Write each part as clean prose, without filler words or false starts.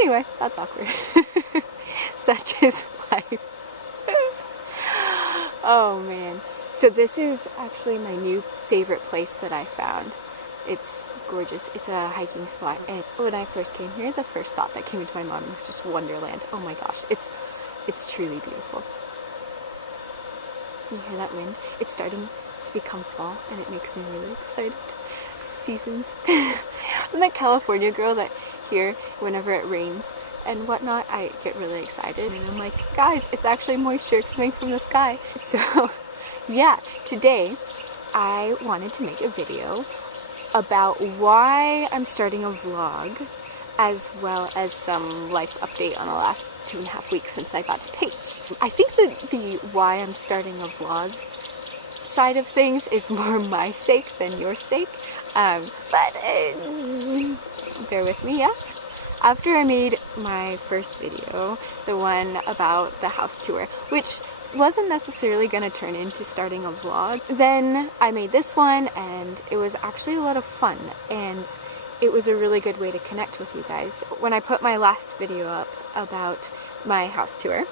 Anyway, that's awkward. Such is life. Oh man. So this is actually my new favorite place that I found. It's gorgeous. It's a hiking spot, and when I first came here, the first thought that came into my mind was just Wonderland. Oh my gosh, it's truly beautiful. You hear that wind? It's starting to become fall, and it makes me really excited. Seasons. I'm that California girl that here, whenever it rains and whatnot, I get really excited, and I'm like, guys, it's actually moisture coming from the sky. So yeah, today I wanted to make a video about why I'm starting a vlog, as well as some life update on the last 2.5 weeks since I got to paint. I think that the why I'm starting a vlog side of things is more my sake than your sake, but bear with me, yeah? After I made my first video, the one about the house tour, which wasn't necessarily going to turn into starting a vlog, then I made this one, and it was actually a lot of fun, and it was a really good way to connect with you guys. When I put my last video up about my house tour,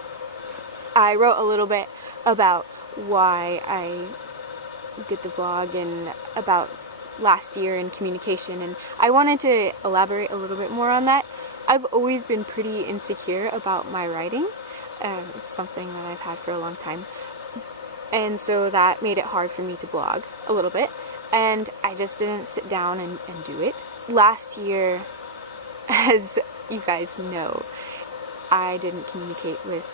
I wrote a little bit about why I did the vlog and about last year in communication, and I wanted to elaborate a little bit more on that. I've always been pretty insecure about my writing. It's something that I've had for a long time, and so that made it hard for me to blog a little bit, and I just didn't sit down and do it. Last year, as you guys know, I didn't communicate with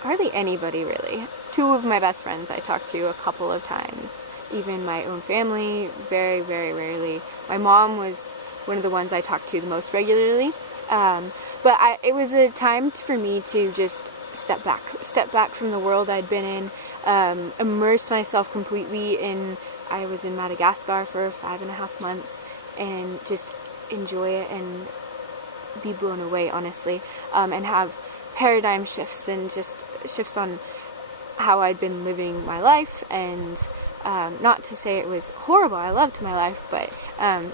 hardly anybody really. 2 of my best friends I talked to a couple of times. Even my own family, very, very rarely. My mom was one of the ones I talked to the most regularly. But it was a time for me to just step back from the world I'd been in, immerse myself completely in. I was in Madagascar for 5.5 months, and just enjoy it and be blown away, honestly, and have paradigm shifts and just shifts on how I'd been living my life. And not to say it was horrible, I loved my life, but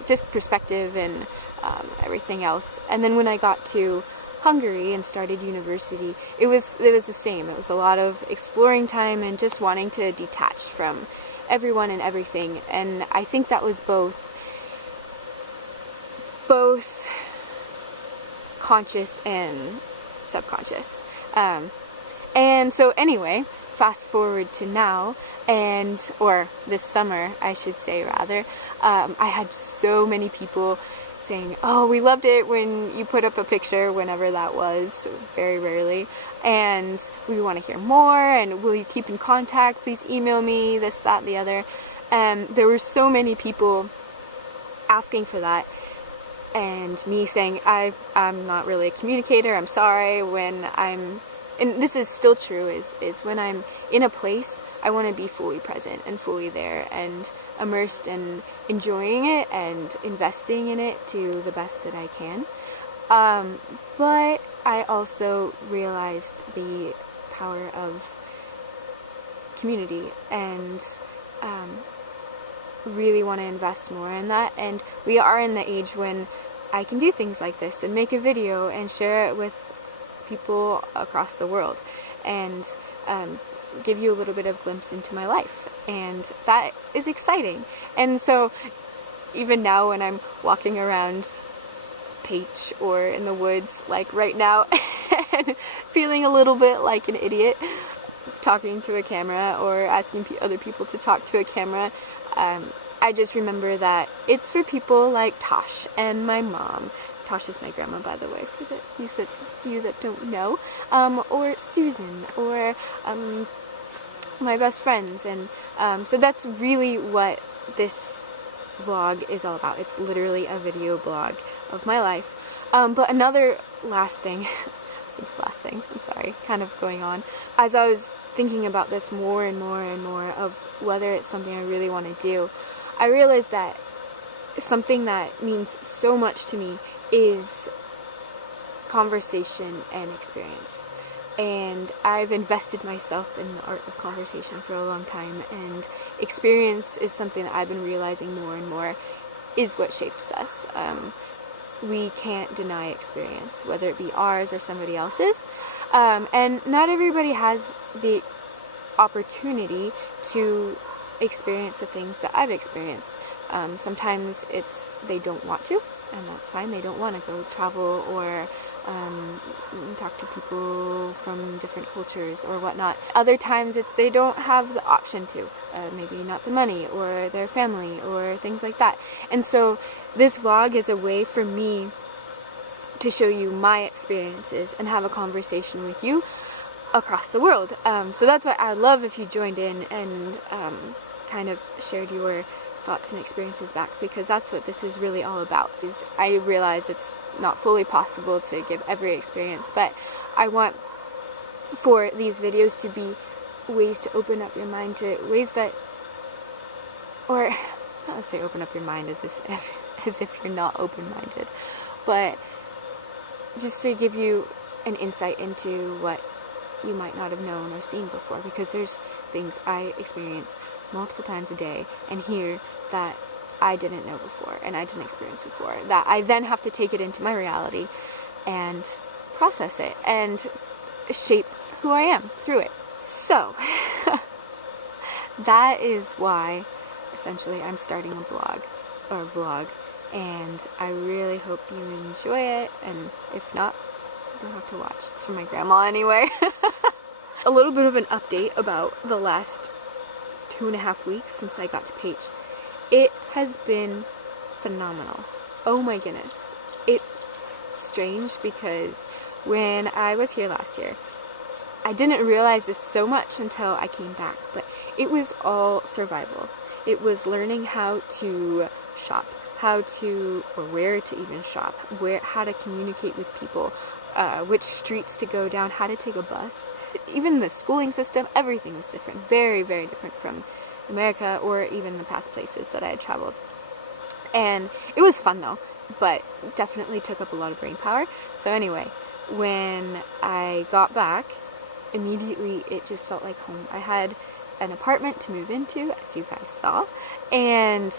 just perspective and everything else. And then when I got to Hungary and started university, it was the same. It was a lot of exploring time and just wanting to detach from everyone and everything. And I think that was both conscious and subconscious. And so anyway, fast forward to now, or this summer, I should say rather, I had so many people saying, oh, we loved it when you put up a picture, whenever that was, very rarely, and we want to hear more, and will you keep in contact, please email me, this, that, the other. And there were so many people asking for that, and me saying, I'm not really a communicator, I'm sorry. When I'm, and this is still true, is when I'm in a place, I want to be fully present and fully there and immersed and enjoying it and investing in it to the best that I can. But I also realized the power of community, and really want to invest more in that. And we are in the age when I can do things like this and make a video and share it with people across the world, and give you a little bit of glimpse into my life, and that is exciting. And so even now when I'm walking around Page or in the woods like right now and feeling a little bit like an idiot talking to a camera or asking other people to talk to a camera, I just remember that it's for people like Tosh and my mom. Tosh is my grandma, by the way, for you that don't know, or Susan, or my best friends. And so that's really what this vlog is all about. It's literally a video blog of my life. But another last thing, I'm sorry, kind of going on, as I was thinking about this more and more and more of whether it's something I really want to do, I realized that something that means so much to me is conversation and experience. And I've invested myself in the art of conversation for a long time, and experience is something that I've been realizing more and more is what shapes us. we can't deny experience, whether it be ours or somebody else's. And not everybody has the opportunity to experience the things that I've experienced. Sometimes it's they don't want to, and that's fine. They don't want to go travel or talk to people from different cultures or whatnot. Other times it's they don't have the option to, maybe not the money or their family or things like that. And so this vlog is a way for me to show you my experiences and have a conversation with you across the world. So that's why I'd love if you joined in and kind of shared your thoughts and experiences back, because that's what this is really all about. Is I realize it's not fully possible to give every experience, but I want for these videos to be ways to open up your mind to ways that, or not let's say open up your mind as if you're not open-minded, but just to give you an insight into what you might not have known or seen before, because there's things I experience multiple times a day and hear that I didn't know before and I didn't experience before, that I then have to take it into my reality and process it and shape who I am through it. So that is why essentially I'm starting a blog or a vlog, and I really hope you enjoy it, and if not, you don't have to watch. It's from my grandma anyway. A little bit of an update about the last 2.5 weeks since I got to Paige. It has been phenomenal. Oh my goodness. It's strange because when I was here last year, I didn't realize this so much until I came back, but it was all survival. It was learning how to shop, how to, or where to even shop, how to communicate with people, which streets to go down, how to take a bus. Even the schooling system, everything was different. Very, very different from America or even the past places that I had traveled. And it was fun though, but definitely took up a lot of brain power. So anyway, when I got back, immediately it just felt like home. I had an apartment to move into, as you guys saw, and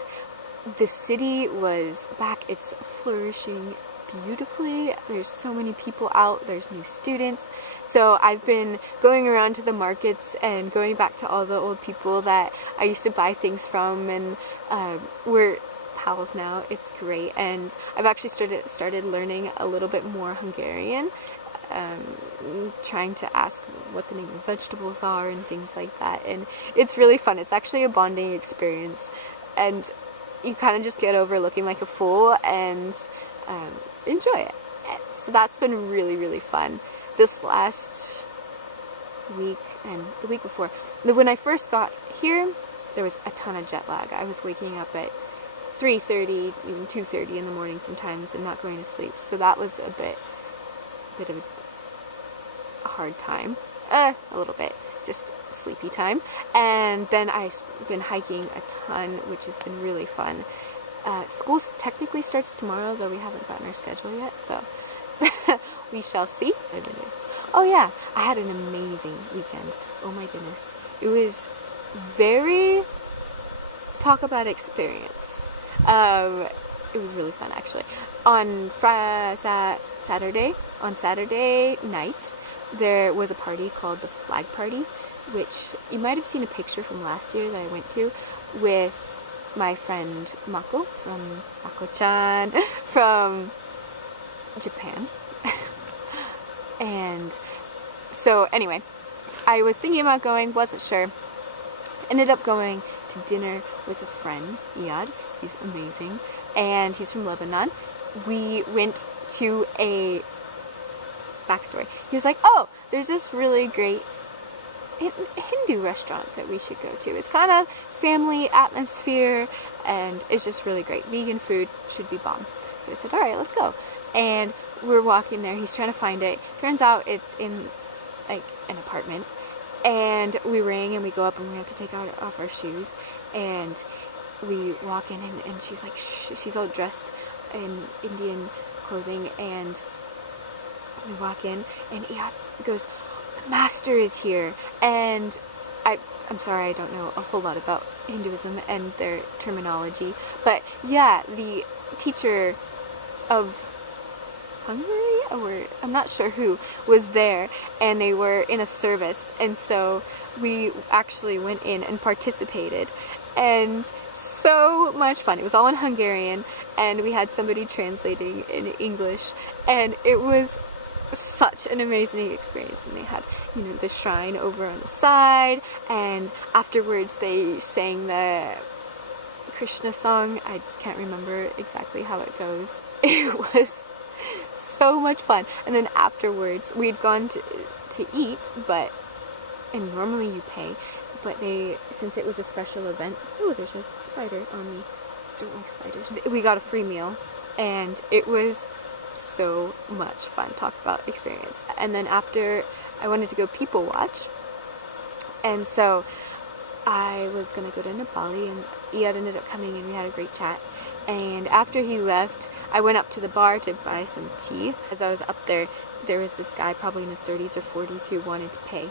the city was back. It's flourishing beautifully. There's so many people out. There's new students. So I've been going around to the markets and going back to all the old people that I used to buy things from, and we're pals now. It's great. And I've actually started learning a little bit more Hungarian, trying to ask what the name of vegetables are and things like that. And it's really fun. It's actually a bonding experience, and you kind of just get over looking like a fool and enjoy it. So that's been really, really fun. This last week and the week before, when I first got here, there was a ton of jet lag. I was waking up at 3:30, even 2:30 in the morning sometimes, and not going to sleep. So that was a bit of a hard time. A little bit, just sleepy time. And then I've been hiking a ton, which has been really fun. School technically starts tomorrow, though we haven't gotten our schedule yet, so we shall see. Oh yeah, I had an amazing weekend. Oh my goodness. It was very, talk about experience. It was really fun actually. On Saturday night, there was a party called the Flag Party, which you might have seen a picture from last year that I went to with my friend Mako-chan from Japan. And so anyway, I was thinking about going, wasn't sure. Ended up going to dinner with a friend, Iyad. He's amazing, and he's from Lebanon. We went to a backstory. He was like, oh, there's this really great Hindu restaurant that we should go to. It's kind of family atmosphere, and it's just really great. Vegan food, should be bomb. So I said, all right, let's go. And we're walking there. He's trying to find it. Turns out it's in like an apartment. And we ring and we go up and we have to take off our shoes. And we walk in and she's like, shh. She's all dressed in Indian clothing. And we walk in and Iyad goes, the master is here. And I'm sorry, I don't know a whole lot about Hinduism and their terminology. But yeah, the teacher of Hungary, or I'm not sure who was there, and they were in a service, and so we actually went in and participated, and so much fun. It was all in Hungarian, and we had somebody translating in English, and it was such an amazing experience. And they had, you know, the shrine over on the side, and afterwards they sang the Krishna song. I can't remember exactly how it goes. It was so much fun. And then afterwards we'd gone to eat, but, and normally you pay, but since it was a special event, oh, there's a spider on me. I don't like spiders. We got a free meal, and it was so much fun. Talk about experience. And then after, I wanted to go people watch, and so I was gonna go to Nepali, and Iyad ended up coming, and we had a great chat. And after he left, I went up to the bar to buy some tea. As I was up there, there was this guy, probably in his 30s or 40s, who wanted to pay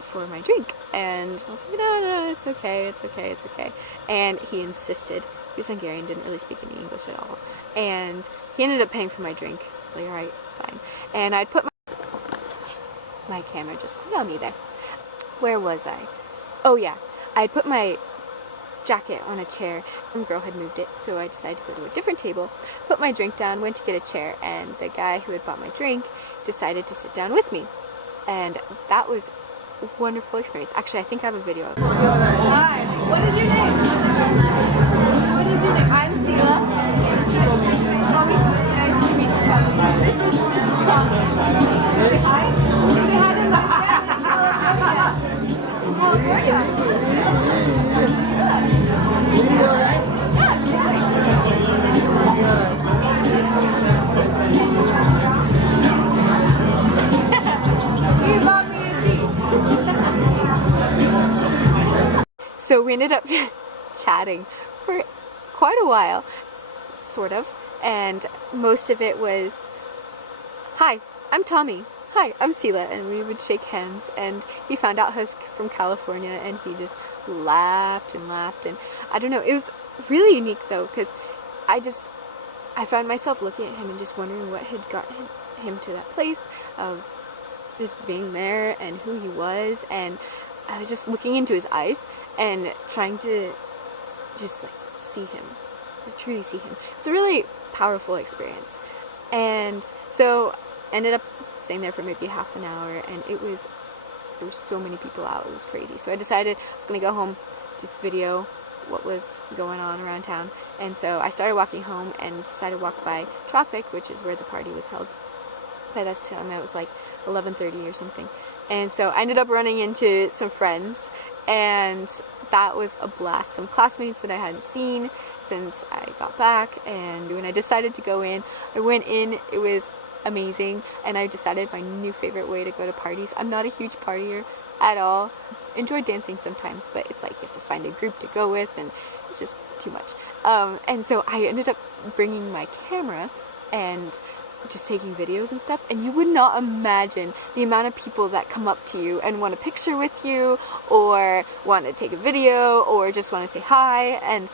for my drink, and I was like, no, it's okay, it's okay, it's okay. And he insisted. He was Hungarian, didn't really speak any English at all, and he ended up paying for my drink. I was like, alright, fine. And I'd put my camera just quit on me there. Where was I? Oh yeah, I'd put my jacket on a chair. Some girl had moved it, so I decided to go to a different table, put my drink down, went to get a chair, and the guy who had bought my drink decided to sit down with me. And that was a wonderful experience. Actually, I think I have a video of it. Hi, what is your name? What is your name? I'm Sila. Nice to meet you. This is Tommy. Say hi. Say hi to my family in California. You bought me a tea. So we ended up chatting for quite a while, sort of, and most of it was, hi, I'm Tommy. Hi, I'm Sila, and we would shake hands, and he found out I was from California, and he just laughed and laughed, and I don't know, it was really unique though, because I found myself looking at him and just wondering what had gotten him to that place of just being there and who he was, and I was just looking into his eyes and trying to just like see him, like, truly see him. It's a really powerful experience. And so I ended up staying there for maybe half an hour, and there were so many people out, it was crazy. So I decided I was going to go home, just video what was going on around town. And so I started walking home and decided to walk by Traffic, which is where the party was held. By this time it was like 11:30 or something. And so I ended up running into some friends, and that was a blast. Some classmates that I hadn't seen since I got back, and when I decided to go in, I went in, it was amazing, and I decided my new favorite way to go to parties. I'm not a huge partier at all. Enjoy dancing sometimes, but it's like you have to find a group to go with, and it's just too much. And so I ended up bringing my camera and just taking videos and stuff, and you would not imagine the amount of people that come up to you and want a picture with you, or want to take a video, or just want to say hi, and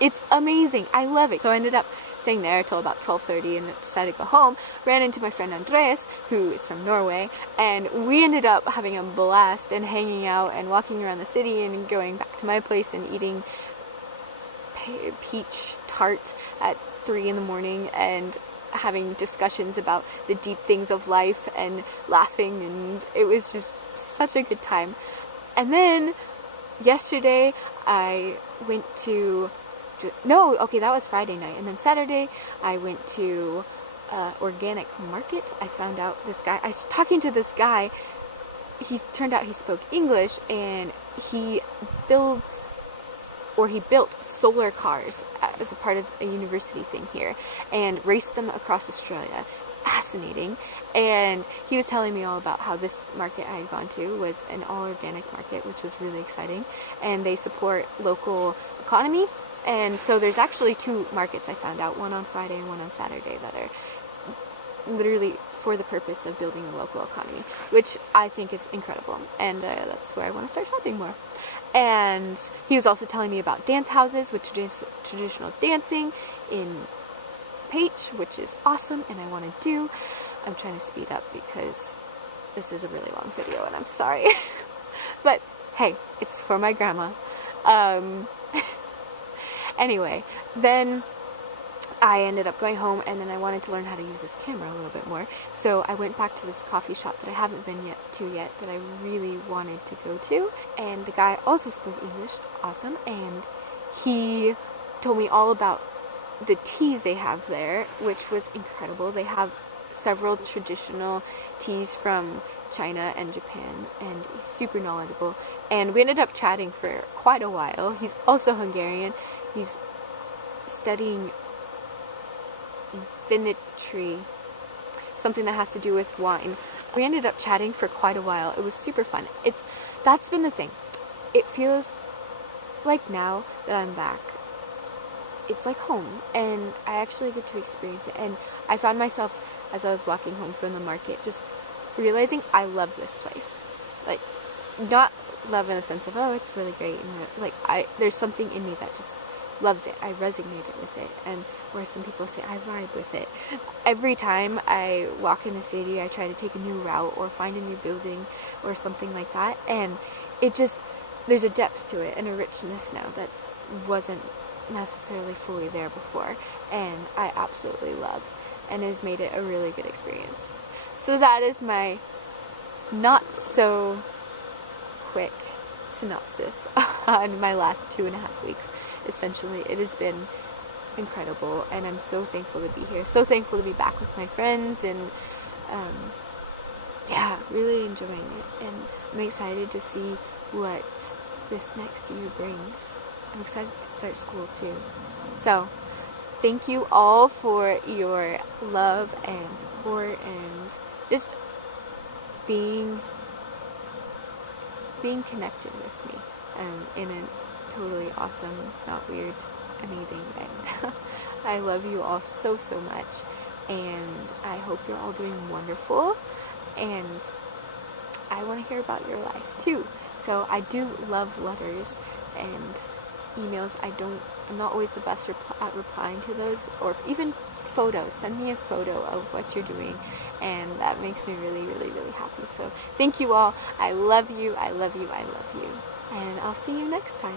it's amazing. I love it. So I ended up staying there till about 12:30 and decided to go home. Ran into my friend Andreas, who is from Norway, and we ended up having a blast and hanging out and walking around the city and going back to my place and eating peach tart at 3 in the morning and having discussions about the deep things of life and laughing, and it was just such a good time. And then yesterday I went to that was Friday night, and then Saturday I went to organic market. I found out I was talking to this guy. He turned out he spoke English, and he built solar cars as a part of a university thing here and raced them across Australia. Fascinating. And he was telling me all about how this market I had gone to was an all organic market, which was really exciting, and they support local economy. And so there's actually 2 markets I found out, one on Friday and one on Saturday, that are literally for the purpose of building a local economy, which I think is incredible, and that's where I want to start shopping more. And he was also telling me about dance houses with traditional dancing in page, which is awesome and I want to do. I'm trying to speed up because this is a really long video and I'm sorry. But hey, it's for my grandma. Anyway, then I ended up going home and then I wanted to learn how to use this camera a little bit more. So I went back to this coffee shop that I haven't been to yet that I really wanted to go to. And the guy also spoke English, awesome, and he told me all about the teas they have there, which was incredible. They have several traditional teas from China and Japan, and he's super knowledgeable. And we ended up chatting for quite a while. He's also Hungarian. He's studying vinitry, something that has to do with wine. We ended up chatting for quite a while. It was super fun. That's been the thing. It feels like now that I'm back, it's like home, and I actually get to experience it. And I found myself, as I was walking home from the market, just realizing I love this place. Like, not love in a sense of, oh, it's really great, and like, there's something in me that just loves it. I resonated with it, and where some people say I vibe with it. Every time I walk in the city, I try to take a new route or find a new building or something like that, and it just, there's a depth to it and a richness now that wasn't necessarily fully there before, and I absolutely love, and it has made it a really good experience. So that is my not so quick synopsis on my last 2.5 weeks. Essentially, it has been incredible, and I'm so thankful to be here, so thankful to be back with my friends, and yeah, really enjoying it, and I'm excited to see what this next year brings. I'm excited to start school too. So thank you all for your love and support and just being connected with me in a totally awesome, not weird, amazing way. I love you all so much, and I hope you're all doing wonderful, and I want to hear about your life too. So I do love letters and emails. I'm not always the best at replying to those, or even photos. Send me a photo of what you're doing, and that makes me really happy. So thank you all. I love you, I love you, I love you, and I'll see you next time.